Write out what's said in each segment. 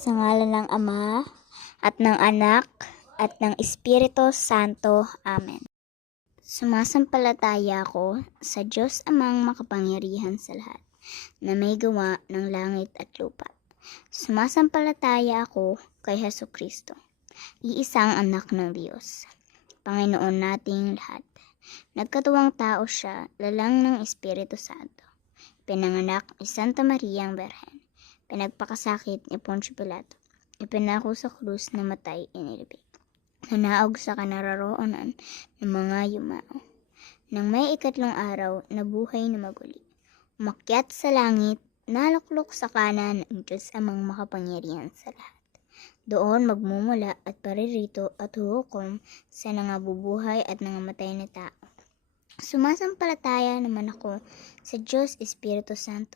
Sa ngalan ng Ama, at ng Anak, at ng Espiritu Santo. Amen. Sumasampalataya ako sa Diyos Amang makapangyarihan sa lahat, na may gawa ng langit at lupa. Sumasampalataya ako kay Hesukristo, iisang anak ng Diyos, Panginoon nating lahat. Nagkatuwang tao siya, lalang ng Espiritu Santo. Pinanganak ni Santa Maria ang Berhen. Pinagpakasakit ni Poncio Pilato. Ipinako sa krus na matay, inilibing. Nanaog sa kanararoonan ng mga yumao. Nang may ikatlong araw, nabuhay na maguli. Umakyat sa langit, naluklok sa kanan ng Diyos Amang makapangyarihan sa lahat. Doon magmumula at paririto at huhukom sa nangabubuhay at nangamatay na tao. Sumasampalataya naman ako sa Diyos Espiritu Santo,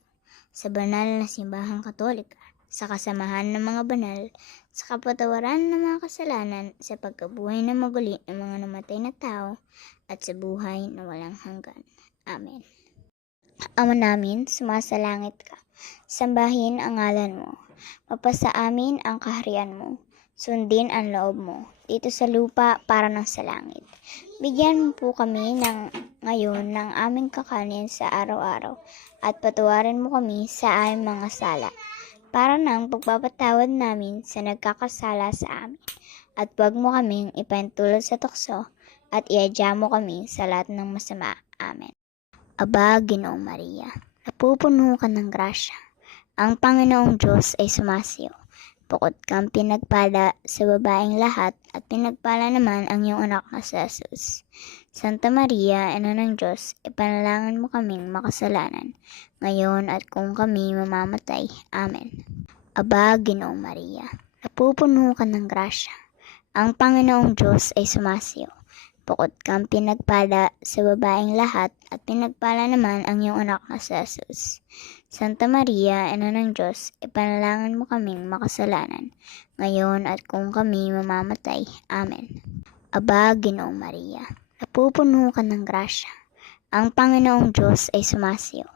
sa banal na simbahang Katolika, sa kasamahan ng mga banal, sa kapatawaran ng mga kasalanan, sa pagkabuhay na maguli ng mga namatay na tao, at sa buhay na walang hanggan. Amen. Ama namin, sumasalangit ka. Sambahin ang ngalan mo. Mapasa amin ang kaharian mo. Sundin ang loob mo, dito sa lupa para ng sa langit. Bigyan mo po kami ngayon ng aming kakanin sa araw-araw, at patawarin mo kami sa aming mga sala, para ng pagpapatawad namin sa nagkakasala sa amin. At huwag mo kaming ipahintulot sa tukso, at iadya mo kami sa lahat ng masama. Amen. Aba, Ginoong Maria, napupuno ka ng grasya. Ang Panginoong Diyos ay sumasiyo. Bukod kang pinagpala sa babaeng lahat, at pinagpala naman ang iyong anak na si Jesus. Santa Maria, Ina ng Diyos, ipanalangin mo kaming makasalanan, ngayon at kung kami mamamatay. Amen. Aba, Ginoong Maria, napupuno ka ng grasya. Ang Panginoong Diyos ay sumasiyo. Bukod kang pinagpala sa babaeng lahat, at pinagpala naman ang iyong anak na si Jesus. Santa Maria, Ina ng Diyos, ipanalangin mo kaming makasalanan, ngayon at kung kami mamamatay. Amen. Aba, Ginoong Maria, napupuno ka ng grasya. Ang Panginoong Diyos ay sumasiyo.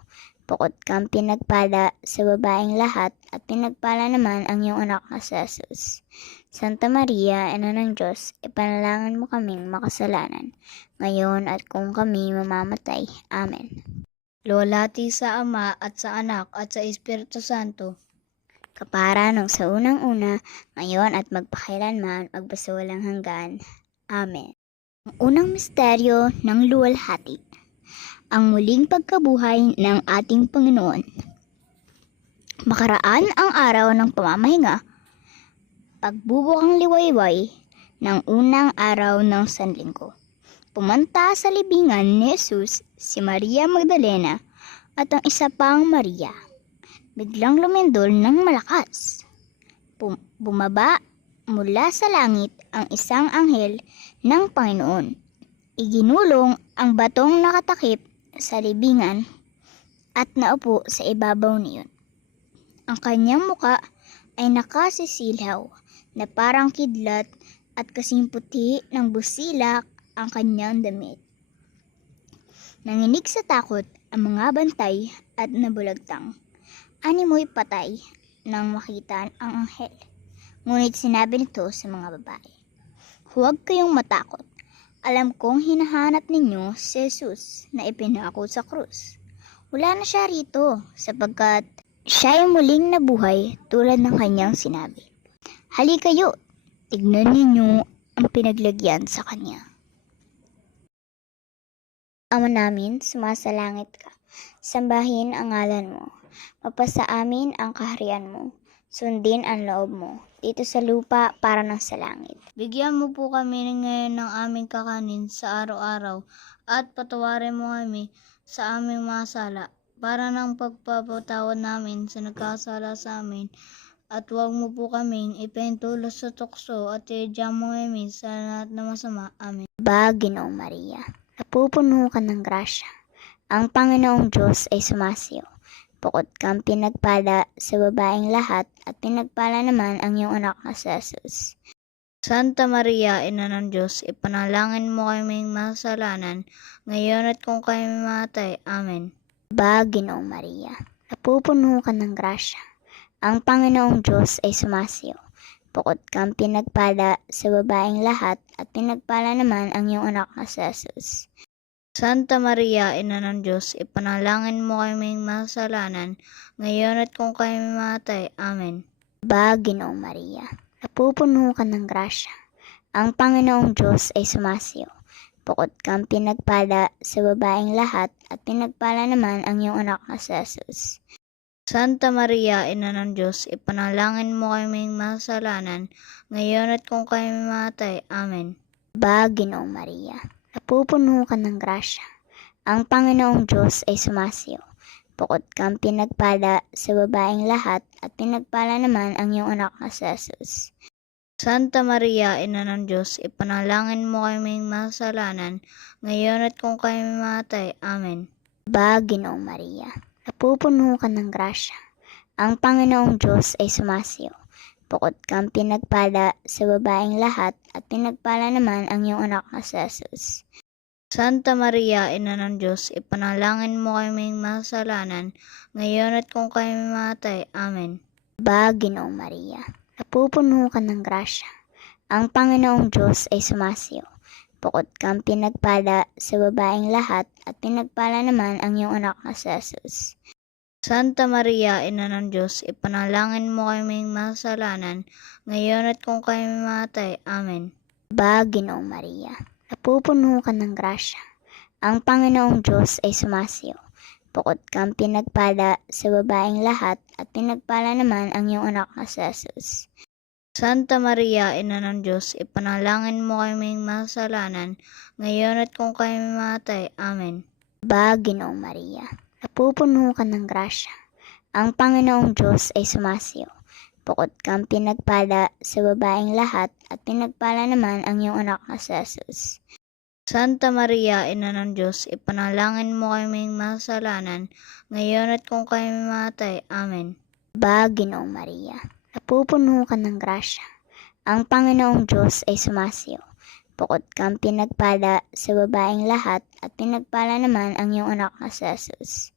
Bukod kang pinagpala sa babaeng lahat, at pinagpala naman ang iyong anak na si Jesus. Santa Maria, Ina ng Diyos, ipanalangin mo kaming makasalanan, ngayon at kung kami mamamatay. Amen. Luwalhati sa Ama at sa Anak at sa Espiritu Santo, kapara nung sa unang-una, ngayon at magpakailanman, magpasawalang hanggan. Amen. Ang unang misteryo ng luwalhati, ang muling pagkabuhay ng ating Panginoon. Makaraan ang araw ng pamamahinga, pagbubukang liwayway ng unang araw ng Sanlinggo. Pumunta sa libingan ni Jesus si Maria Magdalena at ang isa pang Maria. Biglang lumindol ng malakas. Bumaba mula sa langit ang isang anghel ng Panginoon. Iginulong ang batong nakatakip sa libingan at naupo sa ibabaw niyon. Ang kanyang muka ay nakasisilaw na parang kidlat, at kasing puti ng busilak ang kanyang damit. Nanginig sa takot ang mga bantay at nabulagtang. Animoy patay nang makita ang anghel. Ngunit sinabi nito sa mga babae, "Huwag kayong matakot. Alam kong hinahanap ninyo si Jesus na ipinako sa krus. Wala na siya rito, sapagkat siya ay muling nabuhay tulad ng kanyang sinabi. Halikayo, tignan ninyo ang pinaglagyan sa kanya." Ama namin, sumasalangit ka. Sambahin ang ngalan mo. Mapasa amin ang kaharian mo. Sundin ang loob mo, dito sa lupa para ng sa langit. bigyan mo po kami ngayon ng aming kakanin sa araw-araw, at patawarin mo kami sa aming mga sala, para ng pagpapatawad namin sa nagkasala sa amin. At huwag mo po kaming ipahintulot sa tukso, at iadya mo kami sa lahat ng masama. Amen. Aba, Ginoong Maria, napupuno ka ng grasya. Ang Panginoong Diyos ay sumasiyo. Bukod kang pinagpala sa babaeng lahat, at pinagpala naman ang iyong anak na si Jesus. Santa Maria, Ina ng Diyos, ipanalangin mo kaming makasalanan, ngayon at kung kami mamatay. Amen. Aba, Ginoong Maria, napupuno ka ng grasya. Ang Panginoong Diyos ay sumasiyo. Bukod kang pinagpala sa babaeng lahat at pinagpala naman ang iyong anak na si Jesus. Santa Maria, Ina ng Diyos, ipanalangin mo kaming masalanan, ngayon at kung kami mamatay. Amen. Ginoong Maria, napupuno ka ng grasya. Ang Panginoong Diyos ay sumasiyo. Bukod kang pinagpala sa babaeng lahat at pinagpala naman ang iyong anak na si Jesus. Santa Maria, Ina ng Diyos, ipanalangin mo kaming masalanan, ngayon at kung kami mamatay. Amen. Ginoong Maria, napupuno ka ng grasya. Ang Panginoong Diyos ay sumasiyo. Bukod kang pinagpala sa babaeng lahat at pinagpala naman ang iyong anak na si Jesus. Santa Maria, Ina ng Diyos, ipanalangin mo kaming masalanan, ngayon at kung kami mamatay. Amen. Ginoong Maria, napupuno ka ng grasya. Ang Panginoong Diyos ay sumasiyo. Bukod kang pinagpala sa babaeng lahat at pinagpala naman ang iyong anak na si Jesus. Santa Maria, Ina ng Diyos, ipanalangin mo kaming masalanan, ngayon at kung kami mamatay. Amen. Ginoong Maria, napupuno ka ng grasya. Ang Panginoong Diyos ay sumasiyo. Bukod kang pinagpala sa babaeng lahat at pinagpala naman ang iyong anak na si Jesus. Santa Maria, Ina ng Diyos, ipanalangin mo kaming masalanan, ngayon at kung kami mamatay. Amen. Ginoong Maria, napupuno ka ng grasya. Ang Panginoong Diyos ay sumasiyo. Bukod kang pinagpala sa babaeng lahat at pinagpala naman ang iyong anak na si Jesus. Santa Maria, Ina ng Diyos, ipanalangin mo kaming masalanan, ngayon at kung kami mamatay. Amen. Ginoong Maria, napupuno ka ng grasya. Ang Panginoong Diyos ay sumasiyo. Bukod kang pinagpala sa babaeng lahat at pinagpala naman ang iyong anak na si Jesus. Santa Maria, Ina ng Diyos, ipanalangin mo kaming masalanan, ngayon at kung kami mamatay. Amen. Ginoong Maria, napupuno ka ng grasya. Ang Panginoong Diyos ay sumasiyo. Bukod kang pinagpala sa babaeng lahat at pinagpala naman ang iyong anak na si Jesus.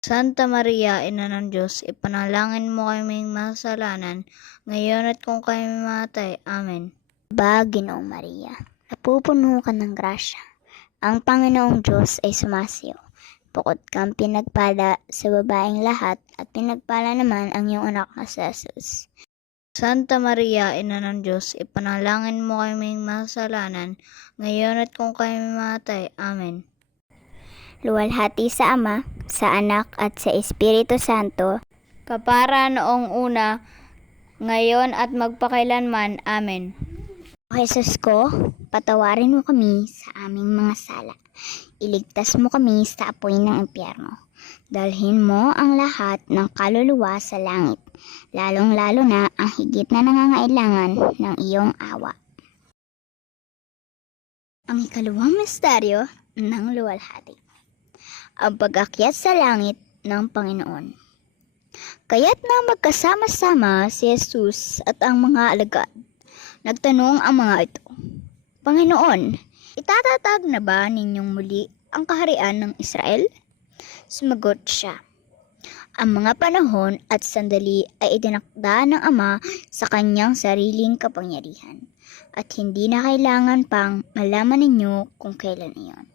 Santa Maria, Ina ng Diyos, ipanalangin mo kaming masalanan, ngayon at kung kami mamatay. Amen. Ginoong Maria, napupuno ka ng grasya. Ang Panginoong Diyos ay sumasiyo. Bukod kang pinagpala sa babaeng lahat at pinagpala naman ang iyong anak na si Jesus. Santa Maria, Ina ng Diyos, ipanalangin mo kaming masalanan, ngayon at kung kami mamatay. Amen. Luwalhati sa Ama, sa Anak at sa Espiritu Santo, Kapara noong una, ngayon at magpakailanman. Amen. O Jesus ko, patawarin mo kami sa aming mga sala. Iligtas mo kami sa apoy ng impyerno. Dalhin mo ang lahat ng kaluluwa sa langit, lalong-lalo na ang higit na nangangailangan ng iyong awa. Ang ikalawang misteryo ng luwalhati. Ang pag-akyat sa langit ng Panginoon. Kaya't na magkasama-sama si Jesus at ang mga alagad, nagtanong ang mga ito, Panginoon, itatatag na ba ninyong muli ang kaharian ng Israel? Sumagot siya, ang mga panahon at sandali ay itinakda ng Ama sa kanyang sariling kapangyarihan, at hindi na kailangan pang malaman ninyo kung kailan iyon.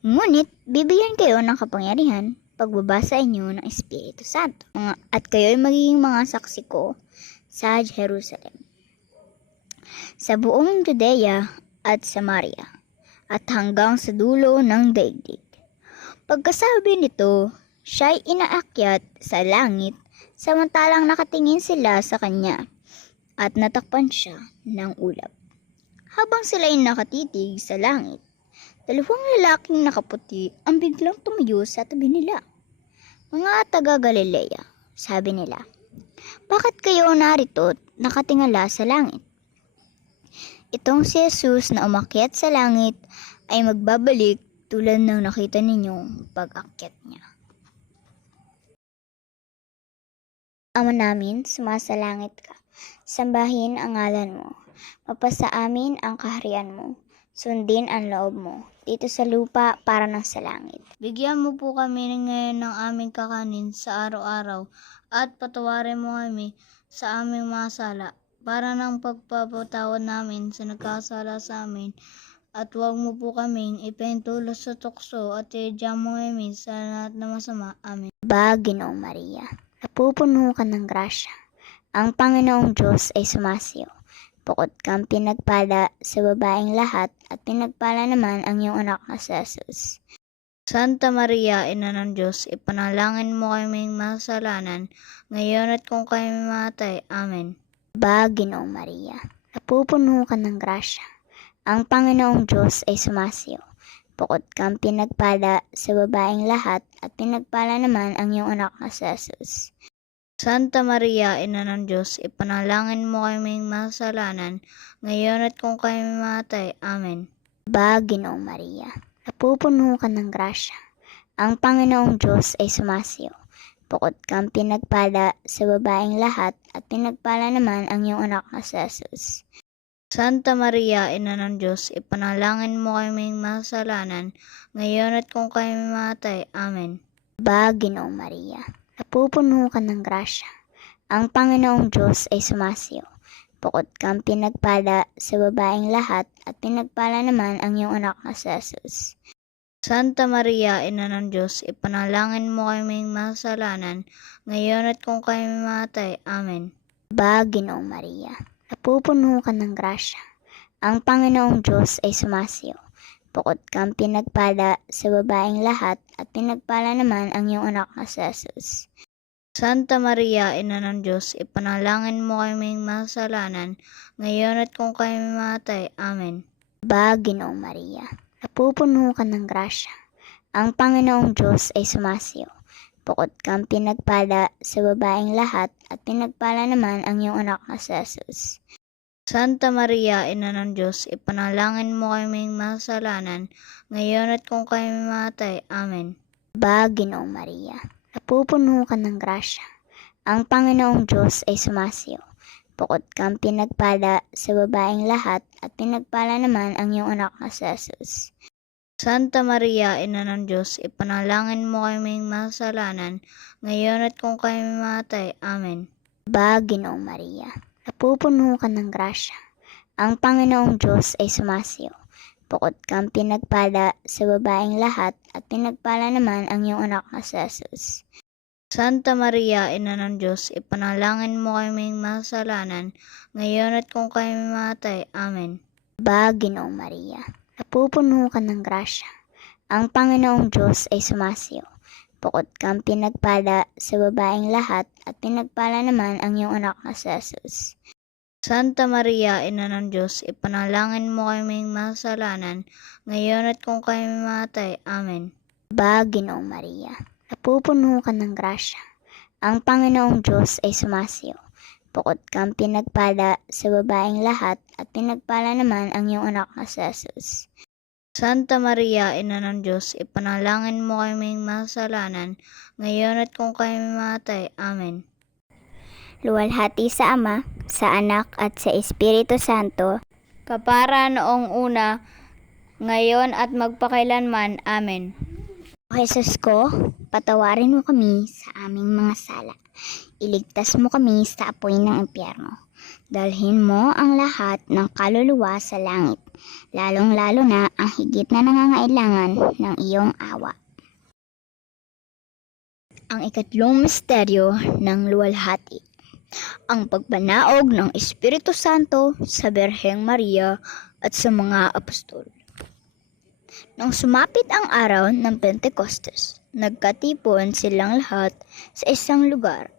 Ngunit bibigyan kayo ng kapangyarihan pagbabasa inyo ng Espiritu Santo, at kayo'y magiging mga saksi ko sa Jerusalem, sa buong Judea at Samaria, at hanggang sa dulo ng daigdig. Pagkasabi nito, siya'y inaakyat sa langit samantalang nakatingin sila sa kanya at natakpan siya ng ulap. Habang sila'y nakatitig sa langit, dalawang lalaking nakaputi ang biglang tumayo sa tabi nila. Mga taga Galilea, sabi nila, bakit kayo narito nakatingala sa langit? Itong si Jesus na umakyat sa langit ay magbabalik tulad ng nakita ninyong pag-akyat niya. Ama namin, sumasalangit ka. Sambahin ang ngalan mo. Mapasa amin ang kaharian mo. Sundin ang loob mo, dito sa lupa para ng sa langit. Bigyan mo po kami ngayon ng aming kakanin sa araw-araw at patawarin mo kami sa aming mga sala para ng pagpapatawad namin sa nagkasala sa amin. At huwag mo po kaming ipahintulot sa tukso at iadya mo kami sa lahat na masama. Amen. Ba, Ginoong Maria, napupuno ka ng grasya. Ang Panginoong Diyos ay sumasiyo. Bukod kang pinagpala sa babaeng lahat at pinagpala naman ang iyong anak na si Jesus. Santa Maria, Ina ng Diyos, ipanalangin mo kaming masalanan, ngayon at kung kami mamatay. Amen. Ba, Ginoong Maria, napupuno ka ng grasya. Ang Panginoong Diyos ay sumasiyo. Bukod kang pinagpala sa babaeng lahat at pinagpala naman ang iyong anak na si Jesus. Santa Maria, Ina ng Diyos, ipanalangin mo kaming masalanan, ngayon at kung kami mamatay. Amen. Ba, Ginoong Maria, napupuno ka ng grasya. Ang Panginoong Diyos ay sumasiyo. Bukod kang pinagpala sa babaeng lahat at pinagpala naman ang iyong anak na si Jesus. Santa Maria, Ina ng Diyos, ipanalangin mo kaming masalanan, ngayon at kung kami mamatay. Amen. Ba, Ginoong Maria, napupuno ka ng grasya. Ang Panginoong Diyos ay sumasiyo. Bukod kang pinagpala sa babaeng lahat at pinagpala naman ang iyong anak na si Jesus. Santa Maria, Ina ng Diyos, ipanalangin mo kaming masalanan, ngayon at kung kami mamatay. Amen. Ba, Ginoong Maria, napupuno ka ng grasya. Ang Panginoong Diyos ay sumasiyo. Bukod kang pinagpala sa babaeng lahat at pinagpala naman ang iyong anak na si Jesus. Santa Maria, Ina ng Diyos, ipanalangin mo kaming masalanan, ngayon at kung kami mamatay. Amen. Ba, Ginoong Maria, napupuno ka ng grasya. Ang Panginoong Diyos ay sumasiyo. Bukod kang pinagpala sa babaeng lahat at pinagpala naman ang iyong anak na si Jesus. Santa Maria, Ina ng Diyos, ipanalangin mo kaming masalanan, ngayon at kung kami mamatay. Amen. Ba, Ginoong Maria, napupuno ka ng grasya. Ang Panginoong Diyos ay sumasiyo. Bukod kang pinagpala sa babaeng lahat at pinagpala naman ang iyong anak na si Jesus. Santa Maria, Ina ng Diyos, ipanalangin mo kaming masalanan, ngayon at kung kami mamatay. Amen. Ba, Ginoong Maria, napupuno ka ng grasya. Ang Panginoong Diyos ay sumasiyo. Bukod kang pinagpala sa babaeng lahat at pinagpala naman ang iyong anak na si Jesus. Santa Maria, Ina ng Diyos, ipanalangin mo kaming masalanan, ngayon at kung kami mamatay. Amen. Ba, Ginoong Maria, napupuno ka ng grasya. Ang Panginoong Diyos ay sumasiyo. Bukod kang pinagpala sa babaeng lahat at pinagpala naman ang iyong anak na si Jesus. Santa Maria, Ina ng Diyos, ipanalangin mo kaming masalanan, ngayon at kung kami mamatay. Amen. Ba, Ginoong Maria, napupuno ka ng grasya. Ang Panginoong Diyos ay sumasiyo. Bukod kang pinagpala sa babaeng lahat at pinagpala naman ang iyong anak na si Jesus. Santa Maria, Ina ng Diyos, ipanalangin mo kaming masalanan, ngayon at kung kami mamatay. Amen. Luwalhati sa Ama, sa Anak at sa Espiritu Santo, Kapara noong una, ngayon at magpakailanman. Amen. O Jesus ko, patawarin mo kami sa aming mga sala. Iligtas mo kami sa apoy ng impyerno. Dalhin mo ang lahat ng kaluluwa sa langit, lalong-lalo na ang higit na nangangailangan ng iyong awa. Ang ikatlong misteryo ng luwalhati. Ang pagbanaog ng Espiritu Santo sa Birheng Maria at sa mga apostol. Nang sumapit ang araw ng Pentecostes, nagkatipon silang lahat sa isang lugar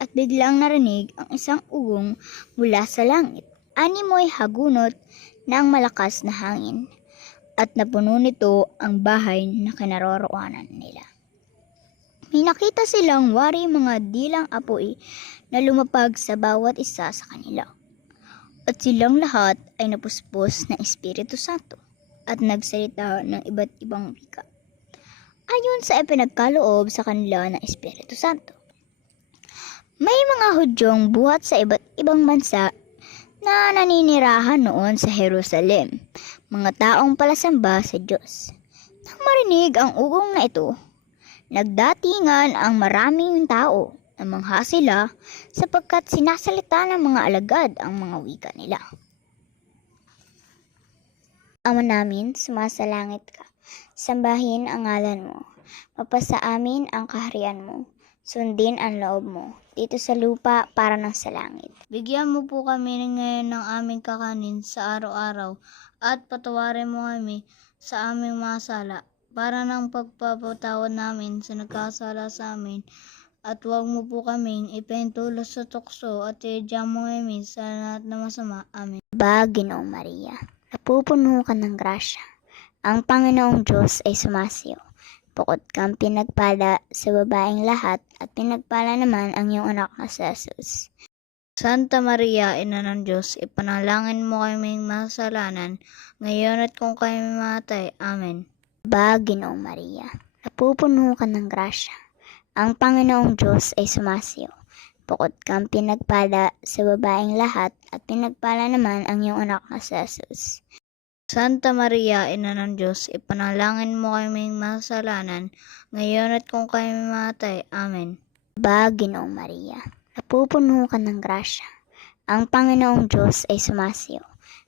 at biglang narinig ang isang ugong mula sa langit. Animoy hagunot ng malakas na hangin at napuno nito ang bahay na kinaroroonan nila. May nakita silang wari mga dilang apoy na lumapag sa bawat isa sa kanila. At silang lahat ay napuspos ng Espiritu Santo at nagsalita ng iba't ibang wika, ayon sa ipinagkaloob sa kanila ng Espiritu Santo. May mga Hudyong buhat sa iba't ibang bansa na naninirahan noon sa Jerusalem, mga taong palasamba sa Diyos. Nang marinig ang ugong na ito, nagdatingan ang maraming tao. Namangha sila sapagkat sinasalita ng mga alagad ang mga wika nila. Ama namin, sumasalangit ka. Sambahin ang ngalan mo. Mapasa amin ang kaharian mo. Sundin ang loob mo, dito sa lupa para ng sa langit. Bigyan mo po kami ngayon ng aming kakanin sa araw-araw at patawarin mo kami sa aming mga sala para ng pagpapatawad namin sa nagkasala sa amin. At huwag mo po kaming ipahintulot sa tukso at iadya mo kami sa lahat na masama. Amen. Ginoong Maria, napupuno ka ng grasya. Ang Panginoong Diyos ay sumasiyo. Bukod kang pinagpala sa babaeng lahat at pinagpala naman ang iyong anak na si Jesus. Santa Maria, Ina ng Diyos, ipanalangin mo kaming masalanan, ngayon at kung kami mamatay. Amen. Ginoong Maria, napupuno ka ng grasya. Ang Panginoong Diyos ay sumasiyo. Bukod kang pinagpala sa babaeng lahat at pinagpala naman ang iyong anak na si Jesus. Santa Maria, Ina ng Diyos, ipanalangin mo kaming masalanan, ngayon at kung kami mamatay. Amen. Ginoong Maria, napupuno ka ng grasya. Ang Panginoong Diyos ay sumasiyo.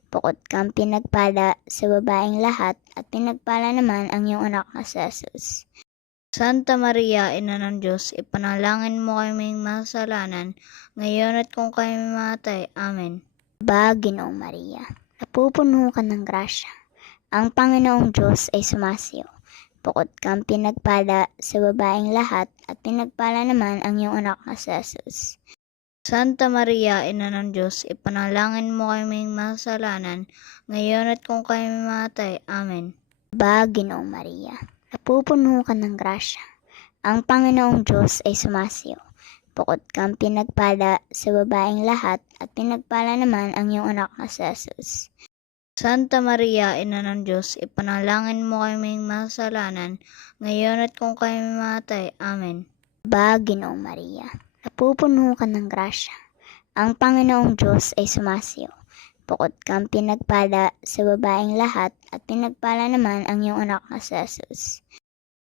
Bukod kang pinagpala sa babaeng lahat at pinagpala naman ang iyong anak na si Jesus. Santa Maria, Ina ng Diyos, ipanalangin mo kaming masalanan, ngayon at kung kami mamatay. Amen. Ginoong Maria, napupuno ka ng grasya. Ang Panginoong Diyos ay sumasiyo. Bukod kang pinagpala sa babaeng lahat at pinagpala naman ang iyong anak na si Jesus. Santa Maria, Ina ng Diyos, ipanalangin mo kaming masalanan, ngayon at kung kami mamatay. Amen. Ginoong Maria, napupuno ka ng grasya. Ang Panginoong Diyos ay sumasiyo. Bukod kang pinagpala sa babaeng lahat at pinagpala naman ang iyong anak na si Jesus. Santa Maria, Ina ng Diyos, ipanalangin mo kaming masalanan, ngayon at kung kami mamatay. Amen. Ginoong Maria, napupuno ka ng grasya. Ang Panginoong Diyos ay sumasiyo. Bukod kang pinagpala sa babaeng lahat at pinagpala naman ang iyong anak na si Jesus.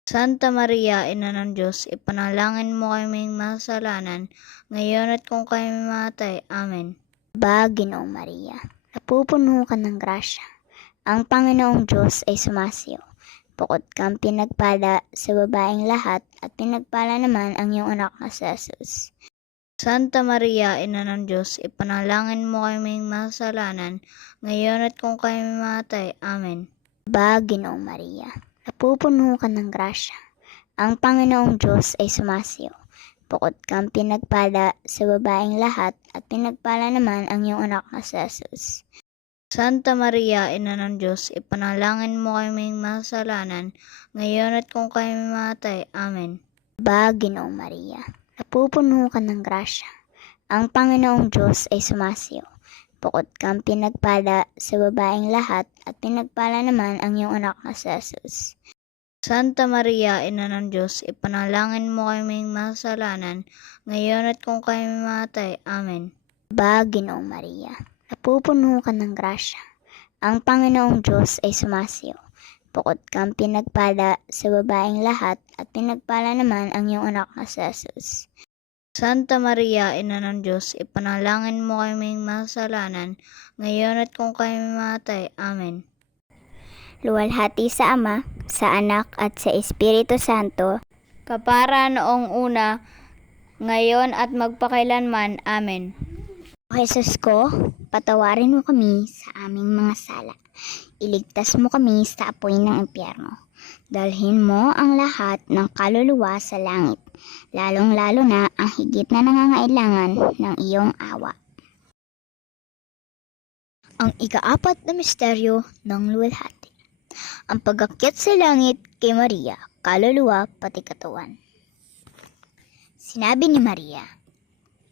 Santa Maria, Ina ng Diyos, ipanalangin mo kaming masalanan, ngayon at kung kami mamatay. Amen. Ginoong Maria, napupuno ka ng grasya. Ang Panginoong Diyos ay sumasiyo. Bukod kang pinagpala sa babaeng lahat at pinagpala naman ang iyong anak na si Jesus. Santa Maria, Ina ng Diyos, ipanalangin mo kaming masalanan, ngayon at kung kami mamatay. Amen. Ginoong Maria, napupuno ka ng grasya. Ang Panginoong Diyos ay sumasiyo. Bukod kang pinagpala sa babaeng lahat at pinagpala naman ang iyong anak na si Jesus. Santa Maria, Ina ng Diyos, ipanalangin mo kaming masalanan, ngayon at kung kami mamatay. Amen. Ginoong Maria, napupuno ka ng grasya. Ang Panginoong Diyos ay sumasiyo. Bukod kang pinagpala sa babaeng lahat at pinagpala naman ang iyong anak na si Jesus. Santa Maria, Ina ng Diyos, ipanalangin mo kaming masalanan, ngayon at kung kami mamatay. Amen. Ginoong Maria, napupuno ka ng grasya. Ang Panginoong Diyos ay sumasiyo. Bukod kang pinagpala sa babaeng lahat at pinagpala naman ang iyong anak na si Jesus. Santa Maria, Ina ng Diyos, ipanalangin mo kaming masalanan, ngayon at kung kami mamatay. Amen. Luwalhati sa Ama, sa Anak at sa Espiritu Santo, Kapara noong una, ngayon at magpakailanman. Amen. O Jesus ko, patawarin mo kami sa aming mga sala. Iligtas mo kami sa apoy ng impyerno. Dalhin mo ang lahat ng kaluluwa sa langit, lalong-lalo na ang higit na nangangailangan ng iyong awa. Ang ika-4 na misteryo ng luwalhati. Ang pag-akyat sa langit kay Maria, kaluluwa pati katawan. Sinabi ni Maria,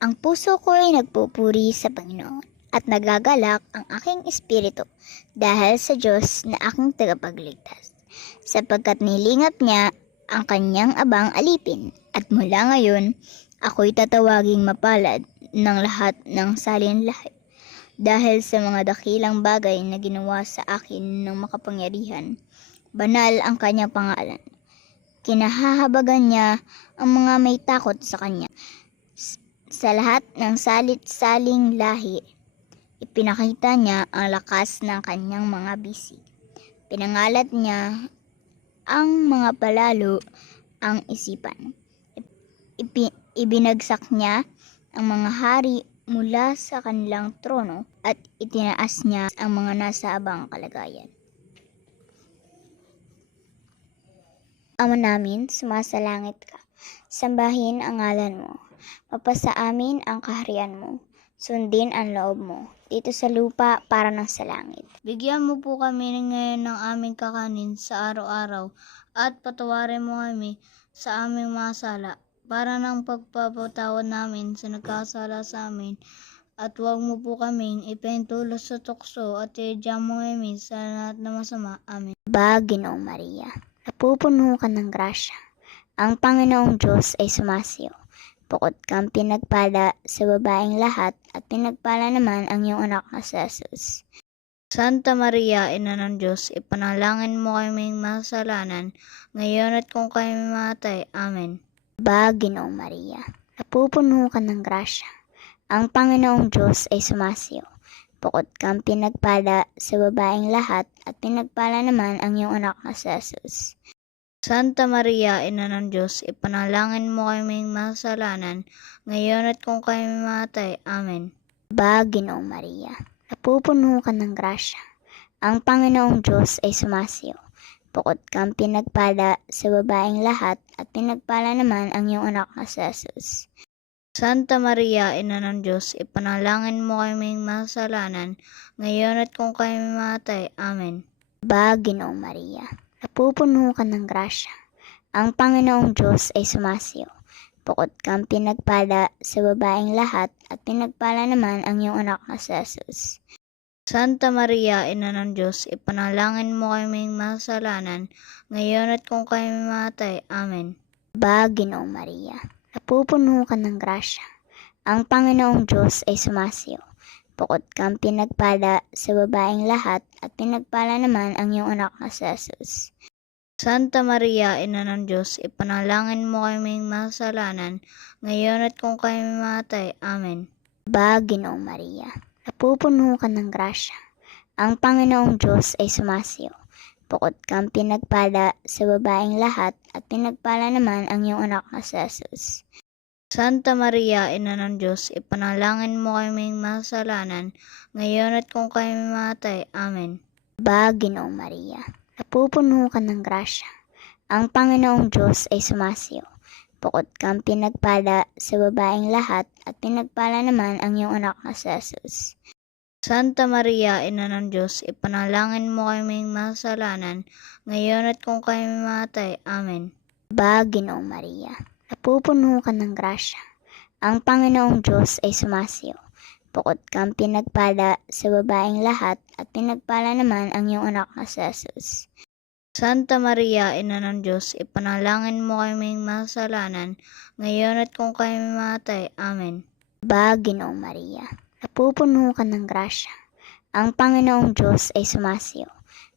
"Ang puso ko ay nagpupuri sa Panginoon at nagagalak ang aking espiritu dahil sa Diyos na aking tagapagligtas, sapagkat nilingap niya ang kanyang abang alipin at mula ngayon ako'y tatawaging mapalad ng lahat ng salinlahi Dahil sa mga dakilang bagay na ginawa sa akin ng makapangyarihan, banal ang kanyang pangalan. Kinahahabagan niya ang mga may takot sa kanya. Sa lahat ng salit-saling lahi, ipinakita niya ang lakas ng kanyang mga bisig. Pinangalat niya ang mga palalo ang isipan. Ibinagsak niya ang mga hari mula sa kanilang trono at itinaas niya ang mga nasa abang kalagayan. Ama namin, sumasalangit ka. Sambahin ang ngalan mo. Mapasa amin ang kaharian mo. Sundin ang loob mo, dito sa lupa para ng sa langit. Bigyan mo po kami ngayon ng aming kakanin sa araw-araw at patawarin mo kami sa aming mga sala para ng pagpapatawad namin sa nagkasala sa amin. At huwag mo po kaming ipahintulot sa tukso at iadya mo kami sa lahat na masama. Amen. Ginoong Maria, napupuno ka ng grasya. Ang Panginoong Diyos ay sumasiyo. Bukod kang pinagpala sa babaeng lahat at pinagpala naman ang iyong anak na si Jesus. Santa Maria, Ina ng Diyos, ipanalangin mo kaming masalanan, ngayon at kung kami mamatay. Amen. Ginoong Maria, napupuno ka ng grasya. Ang Panginoong Diyos ay sumasiyo. Bukod kang pinagpala sa babaeng lahat at pinagpala naman ang iyong anak na si Jesus. Santa Maria, Ina ng Diyos, ipanalangin mo kaming masalanan, ngayon at kung kami mamatay. Amen. Ginoong Maria, napupuno ka ng grasya. Ang Panginoong Diyos ay sumasiyo. Bukod kang pinagpala sa babaeng lahat at pinagpala naman ang iyong anak na si Jesus. Santa Maria, Ina ng Diyos, ipanalangin mo kaming masalanan, ngayon at kung kami mamatay. Amen. Ginoong Maria, napupuno ka ng grasya. Ang Panginoong Diyos ay sumasiyo. Bukod kang pinagpala sa babaeng lahat at pinagpala naman ang iyong anak na si Jesus. Santa Maria, Ina ng Diyos, ipanalangin mo kaming masalanan, ngayon at kung kami mamatay. Amen. Ginoong Maria, napupuno ka ng grasya. Ang Panginoong Diyos ay sumasiyo. Bukod kang pinagpala sa babaeng lahat at pinagpala naman ang iyong anak na si Jesus. Santa Maria, Ina ng Diyos, ipanalangin mo kaming masalanan, ngayon at kung kami mamatay. Amen. Ginoong Maria, napupuno ka ng grasya. Ang Panginoong Diyos ay sumasiyo. Bukod kang pinagpala sa babaeng lahat at pinagpala naman ang iyong anak na si Jesus. Santa Maria, Ina ng Diyos, ipanalangin mo kaming masalanan, ngayon at kung kami mamatay. Amen. Ginoong Maria, napupuno ka ng grasya. Ang Panginoong Diyos ay sumasiyo. Bukod kang pinagpala sa babaeng lahat at pinagpala naman ang iyong anak na si Jesus. Santa Maria, Ina ng Diyos, ipanalangin mo kaming masalanan, ngayon at kung kami mamatay. Amen. Ginoong Maria, napupuno ka ng grasya. Ang Panginoong Diyos ay sumasiyo. Bukod kang pinagpala sa babaeng lahat at pinagpala naman ang iyong anak na si Jesus. Santa Maria, Ina ng Diyos, ipanalangin mo kaming masalanan, ngayon at kung kami mamatay. Amen. Ginoong Maria, napupuno ka ng grasya. Ang Panginoong Diyos ay sumasiyo.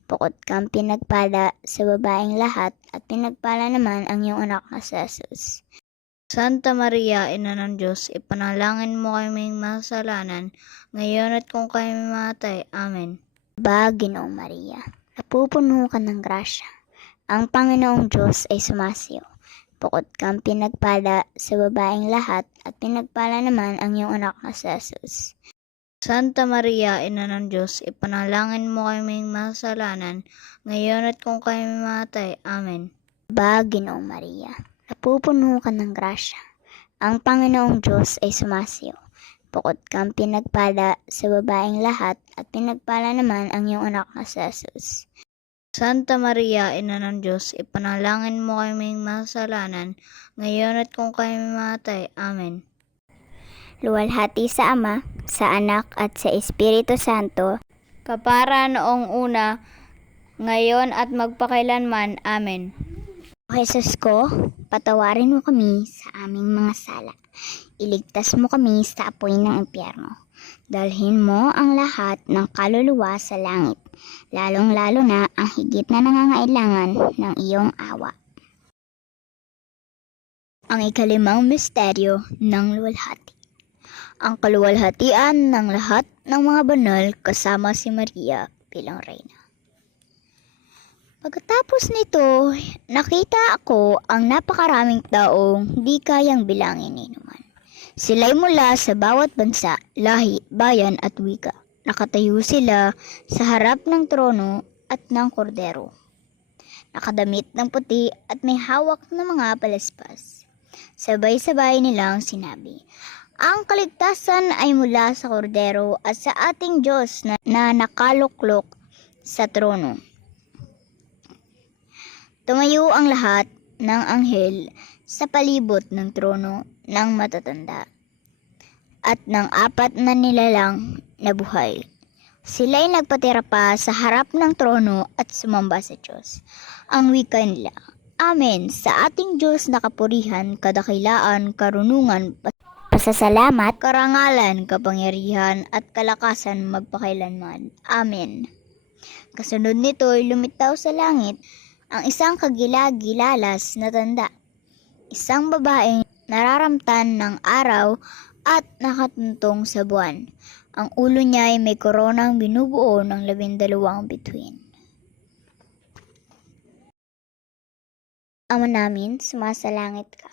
Bukod kang pinagpala sa babaeng lahat at pinagpala naman ang iyong anak na si Jesus. Santa Maria, Ina ng Diyos, ipanalangin mo kaming masalanan, ngayon at kung kami mamatay. Amen. Ginoong Maria, napupuno ka ng grasya. Ang Panginoong Diyos ay sumasiyo. Bukod kang pinagpala sa babaeng lahat at pinagpala naman ang iyong anak na si Jesus. Santa Maria, Ina ng Diyos, ipanalangin mo kaming masalanan, ngayon at kung kami mamatay. Amen. Ginoong Maria, napupuno ka ng grasya. Ang Panginoong Diyos ay sumasiyo. Bukod kang pinagpala sa babaeng lahat at pinagpala naman ang iyong anak na si Jesus. Santa Maria, Ina ng Diyos, ipanalangin mo kaming masalanan, ngayon at kung kami mamatay. Amen. Luwalhati sa Ama, sa Anak at sa Espiritu Santo, Kapara noong una, ngayon at magpakailanman. Amen. O Jesus ko, patawarin mo kami sa aming mga sala. Iligtas mo kami sa apoy ng impyerno. Dalhin mo ang lahat ng kaluluwa sa langit, lalong-lalo na ang higit na nangangailangan ng iyong awa. Ang ikalimang misteryo ng luwalhati. Ang kaluwalhatian ng lahat ng mga banal kasama si Maria bilang reyna. Pagkatapos nito, nakita ako ang napakaraming taong di kayang bilangin ni Numan. Sila'y mula sa bawat bansa, lahi, bayan at wika. Nakatayo sila sa harap ng trono at ng kordero. Nakadamit ng puti at may hawak na mga palaspas. Sabay-sabay nilang sinabi, "Ang kaligtasan ay mula sa kordero at sa ating Diyos na nakaluklok sa trono." Tumayo ang lahat ng anghel sa palibot ng trono ng matatanda at ng apat na nilalang na buhay. Sila'y nagpatira pa sa harap ng trono at sumamba sa Diyos. Ang wika nila, "Amen, sa ating Diyos na kapurihan, kadakilaan, karunungan, pasasalamat, karangalan, kapangyarihan at kalakasan magpakailanman. Amen." Kasunod nito'y lumitaw sa langit ang isang kagilagilalas na tanda, isang babaeng nararamtan ng araw at nakatuntong sa buwan. Ang ulo niya ay may koronang binubuo ng 12 bituin. Ama namin, sumasalangit ka.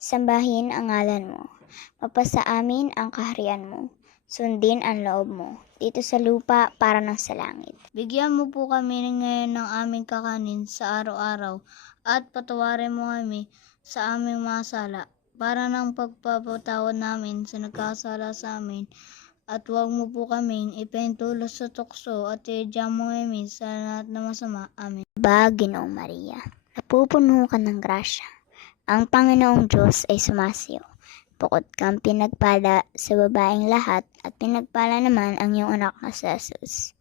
Sambahin ang ngalan mo. Mapasa amin ang kaharian mo. Sundin ang loob mo, dito sa lupa para ng sa langit. Bigyan mo po kami ngayon ng aming kakanin sa araw-araw at patawarin mo kami sa aming mga sala para ng pagpapatawad namin sa nagkasala sa amin. At huwag mo po kaming ipahintulot sa tukso at iadya mo kami sa lahat na masama. Amen. Ginoong Maria, napupuno ka ng grasya. Ang Panginoong Diyos ay sumasiyo. Bukod kang pinagpala sa babaeng lahat at pinagpala naman ang iyong anak na si Jesus.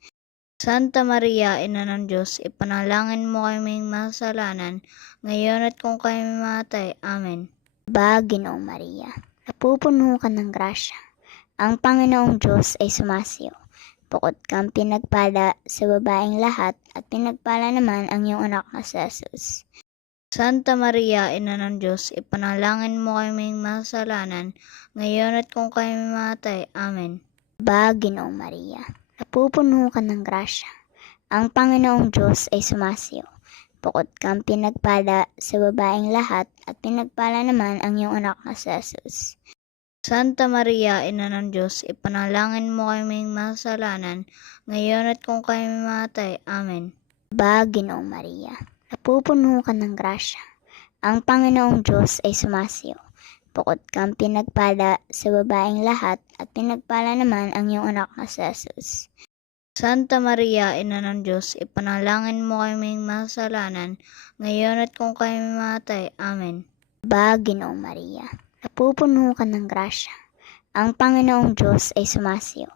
Santa Maria, Ina ng Diyos, ipanalangin mo kaming masalanan, ngayon at kung kami mamatay. Amen. Ginoong Maria, napupuno ka ng grasya. Ang Panginoong Diyos ay sumasiyo. Bukod kang pinagpala sa babaeng lahat at pinagpala naman ang iyong anak na si Jesus. Santa Maria, Ina ng Diyos, ipanalangin mo kaming masalanan, ngayon at kung kami mamatay. Amen. Ginoong Maria, napupuno ka ng grasya. Ang Panginoong Diyos ay sumasiyo. Bukod kang pinagpala sa babaeng lahat at pinagpala naman ang iyong anak na si Jesus. Santa Maria, Ina ng Diyos, ipanalangin mo kaming masalanan, ngayon at kung kami mamatay. Amen. Ginoong Maria, napupuno ka ng grasya. Ang Panginoong Diyos ay sumasiyo. Bukod kang pinagpala sa babaeng lahat at pinagpala naman ang iyong anak na si Jesus. Santa Maria, Ina ng Diyos, ipanalangin mo kaming masalanan, ngayon at kung kami mamatay. Amen. Ginoong Maria, napupuno ka ng grasya. Ang Panginoong Diyos ay sumasiyo.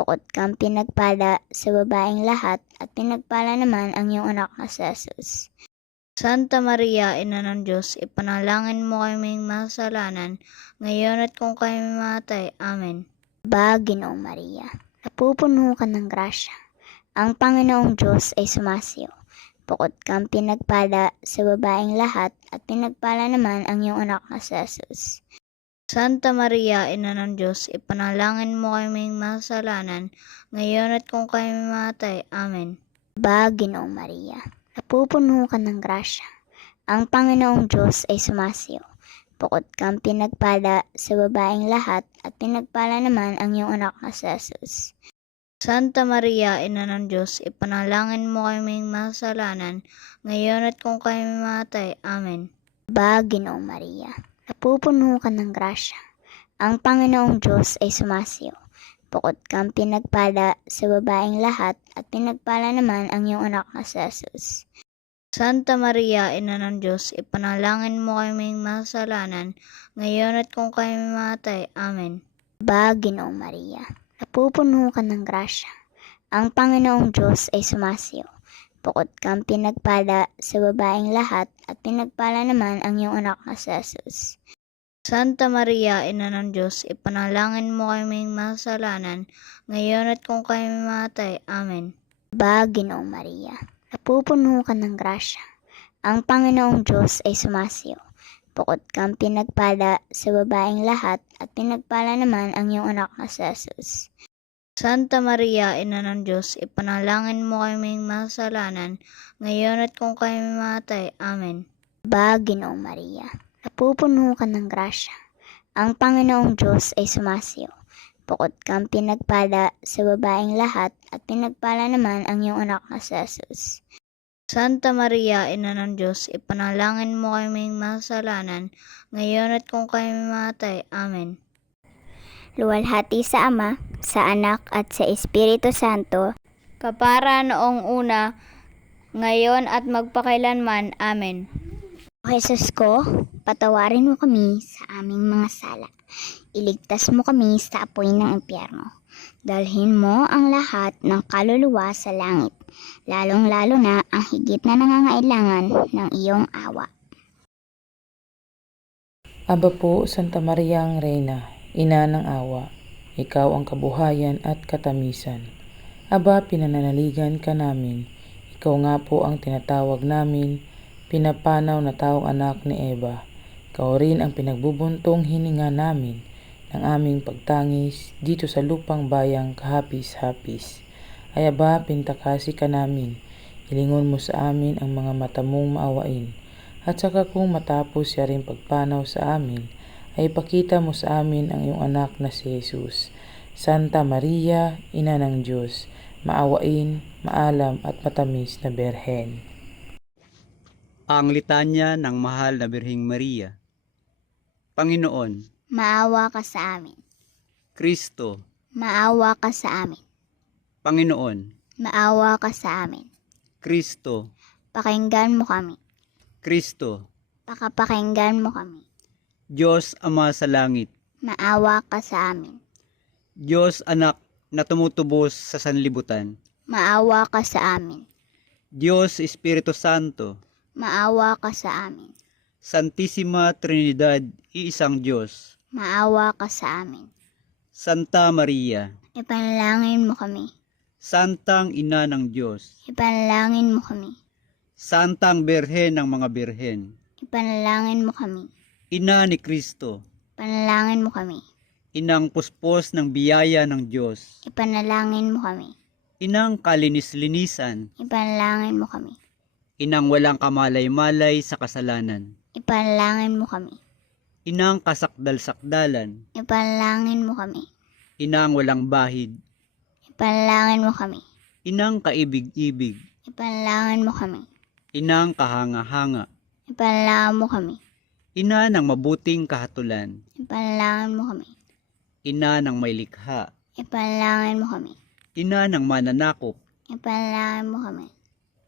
Bukod kang pinagpala sa babaeng lahat at pinagpala naman ang iyong anak na si Jesus. Santa Maria, Ina ng Diyos, ipanalangin mo kaming masalanan, ngayon at kung kami mamatay. Amen. Ginoong Maria, napupuno ka ng grasya. Ang Panginoong Diyos ay sumasiyo. Bukod kang pinagpala sa babaeng lahat at pinagpala naman ang iyong anak na si Jesus. Santa Maria, Ina ng Diyos, ipanalangin mo kaming masalanan, ngayon at kung kami mamatay. Amen. Ginoong Maria, napupuno ka ng grasya. Ang Panginoong Diyos ay sumasiyo. Bukod kang pinagpala sa babaeng lahat at pinagpala naman ang iyong anak na si Jesus. Santa Maria, Ina ng Diyos, ipanalangin mo kaming masalanan, ngayon at kung kami mamatay. Amen. Ginoong Maria, napupuno ka ng grasya. Ang Panginoong Diyos ay sumasiyo. Bukod kang pinagpala sa babaeng lahat at pinagpala naman ang iyong anak na si Jesus. Santa Maria, Ina ng Diyos, ipanalangin mo kaming masalanan, ngayon at kung kami mamatay. Amen. Ginoong Maria, napupuno ka ng grasya. Ang Panginoong Diyos ay sumasiyo. Bukod kang pinagpala sa babaeng lahat at pinagpala naman ang iyong anak na si Jesus. Santa Maria, Ina ng Diyos, ipanalangin mo kaming masalanan, ngayon at kung kami mamatay. Amen. Aba, Ginoong Maria, napupuno ka ng grasya. Ang Panginoong Diyos ay sumasiyo. Bukod kang pinagpala sa babaeng lahat at pinagpala naman ang iyong anak na si Jesus. Santa Maria, Ina ng Diyos, ipanalangin mo kaming masalanan, ngayon at kung kami mamatay. Amen. Aba, Ginoong Maria, napupuno ka ng grasya. Ang Panginoong Diyos ay sumasiyo. Bukod kang pinagpala sa babaeng lahat at pinagpala naman ang iyong anak na si Jesus. Santa Maria, Ina ng Diyos, ipanalangin mo kaming masalanan, ngayon at kung kami mamatay. Amen. Luwalhati sa Ama, sa Anak at sa Espiritu Santo, Kapara noong una, ngayon at magpakailanman. Amen. O Jesus ko, patawarin mo kami sa aming mga sala. Iligtas mo kami sa apoy ng impyerno. Dalhin mo ang lahat ng kaluluwa sa langit, lalong-lalo na ang higit na nangangailangan ng iyong awa. Aba po, Santa Maria ang Reyna, Ina ng awa, ikaw ang kabuhayan at katamisan. Aba, pinananaligan ka namin, ikaw nga po ang tinatawag namin, pinapanaw na taong anak ni Eva. Ikaw rin ang pinagbubuntong hininga namin ng aming pagtangis dito sa lupang bayang kahapis-hapis. Ay aba, pintakasi ka namin, ilingon mo sa amin ang mga mata mong maawain, at saka kung matapos siya rin pagpanaw sa amin, ay ipakita mo sa amin ang iyong anak na si Jesus. Santa Maria, Ina ng Diyos, maawain, maalam at matamis na Berhen. Ang litanya ng mahal na Birheng Maria. Panginoon, Maawa ka sa amin. Kristo, Maawa ka sa amin. Panginoon, Maawa ka sa amin. Kristo, Pakinggan mo kami. Kristo, Pakapakinggan mo kami. Diyos Ama sa langit, Maawa ka sa amin. Diyos Anak na tumutubos sa sanlibutan, Maawa ka sa amin. Diyos Espiritu Santo, Maawa ka sa amin. Santisima Trinidad, iisang Diyos, Maawa ka sa amin. Santa Maria, Ipanalangin mo kami. Santang Ina ng Diyos, Ipanalangin mo kami. Santang Birhen ng mga Birhen, Ipanalangin mo kami. Ina ni Kristo, Ipanalangin mo kami. Inang puspos ng biyaya ng Diyos, Ipanalangin mo kami. Inang kalinis-linisan, Ipanalangin mo kami. Inang walang kamalay-malay sa kasalanan, Ipanalangin mo kami. Inang kasakdal-sakdalan, Ipanalangin mo kami. Inang walang bahid, Ipanalangin mo kami. Inang kaibig-ibig, Ipanalangin mo kami. Inang kahanga-hanga, Ipanalangin mo kami. Ina ng mabuting kahatulan, Ipanalangin mo kami. Ina ng may likha, Ipanalangin mo kami. Ina ng mananakop, Ipanalangin mo kami.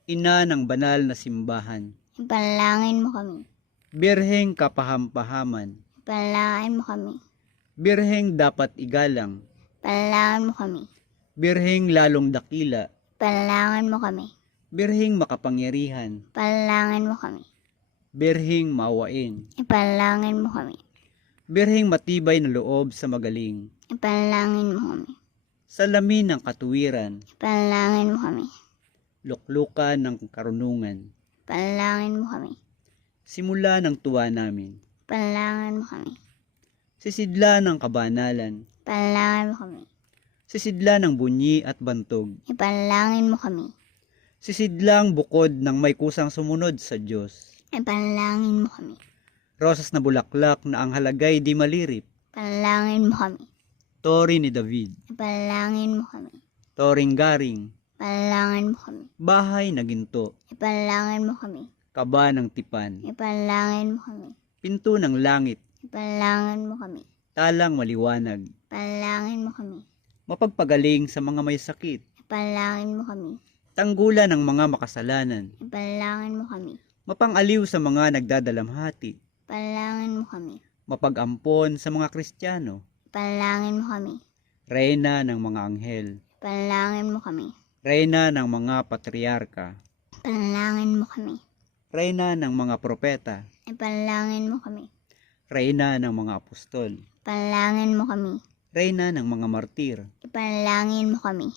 Ina ng banal na simbahan, Ipanalangin mo kami. Birheng kapahampahaman, Ipanalangin mo kami. Birheng dapat igalang, Ipanalangin mo kami. Birheng lalong dakila, Ipanalangin mo kami. Birheng makapangyarihan, Ipanalangin mo kami. Birheng maawain, Ipanalangin mo kami. Birheng matibay na loob sa magaling, Ipanalangin mo kami. salamin ng katuwiran, Ipanalangin mo kami. luklukan ng karunungan, Ipanalangin mo kami. simula ng tuwa namin, Ipanalangin mo kami. sisidla ng kabanalan, Ipanalangin mo kami. sisidla ng bunyi at bantog, Ipanalangin mo kami. sisidlang bukod ng may kusang sumunod sa Diyos, Ipanalangin mo kami. rosas na bulaklak na ang halagay di malirip, Ipanalangin mo kami. tori ni David, Ipanalangin mo kami. toring garing, Ipanalangin mo kami. bahay na ginto, Ipanalangin mo kami. kaba ng tipan, Ipanalangin mo kami. pinto ng langit, Ipanalangin mo kami. talang maliwanag, Ipanalangin mo kami. mapagpagaling sa mga may sakit, Ipanalangin mo kami. tanggulan ng mga makasalanan, Ipanalangin mo kami. mapangaliw sa mga nagdadalamhati, Ipanalangin mo kami. mapag-ampon sa mga Kristiyano, Ipanalangin mo kami. reyna ng mga anghel, Ipanalangin mo kami. reyna ng mga patriarka, Ipanalangin mo kami. reyna ng mga propeta, Ipanalangin mo kami. Reyna ng mga apostol, Ipanalangin mo kami. Reyna ng mga martir, Ipanalangin mo kami.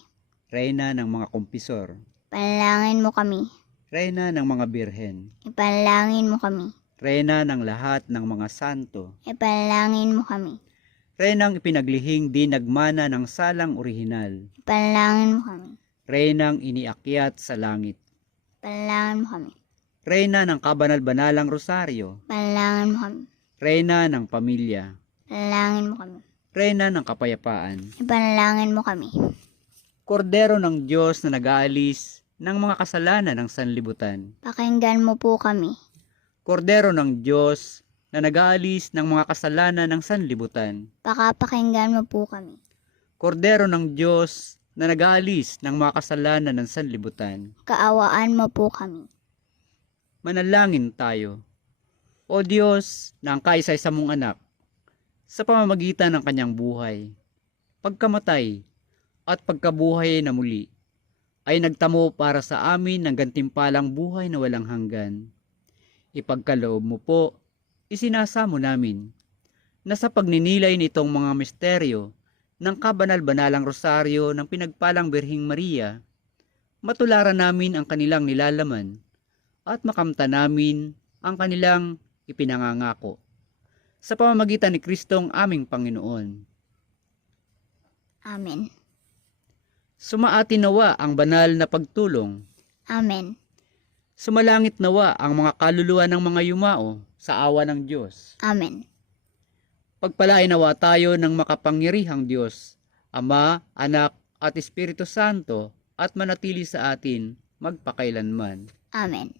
Reyna ng mga kumpisor, Ipanalangin mo kami. Reyna ng mga birhen, Ipanalangin mo kami. Reyna ng lahat ng mga santo, Ipanalangin mo kami. Reynang ipinaglihing di nagmana ng salang orihinal, Ipanalangin mo kami. Reynang iniakyat sa langit, Ipanalangin mo kami. Reyna ng kabanal-banalang rosaryo, Ipanalangin mo kami. Reyna ng pamilya, Ipanalangin mo kami. Reyna ng kapayapaan, Ipanalangin mo kami. Kordero ng Diyos na nag-aalis ng mga kasalanan ng sanlibutan, Pakinggan mo po kami. Kordero ng Diyos na nag-aalis ng mga kasalanan ng sanlibutan, Pakinggan mo po kami. Kordero ng Diyos na nag-aalis ng mga kasalanan ng sanlibutan. Kaawaan mo po kami. Manalangin tayo. O Diyos na ang kaisa-isa mong anak, sa pamamagitan ng kanyang buhay, pagkamatay at pagkabuhay na muli, ay nagtamo para sa amin ng gantimpalang buhay na walang hanggan. Ipagkaloob mo po, isinasamo namin, na sa pagninilay nitong mga misteryo ng kabanal-banalang rosaryo ng pinagpalang Birhing Maria, matularan namin ang kanilang nilalaman at makamta namin ang kanilang ipinangangako. Sa pamamagitan ni Kristong aming Panginoon. Amen. Sumaatin nawa ang banal na pagtulong. Amen. Sumalangit nawa ang mga kaluluwa ng mga yumao sa awa ng Diyos. Amen. Pagpalain nawa tayo ng makapangyarihang Diyos, Ama, Anak at Espiritu Santo, at manatili sa atin magpakailanman. Amen.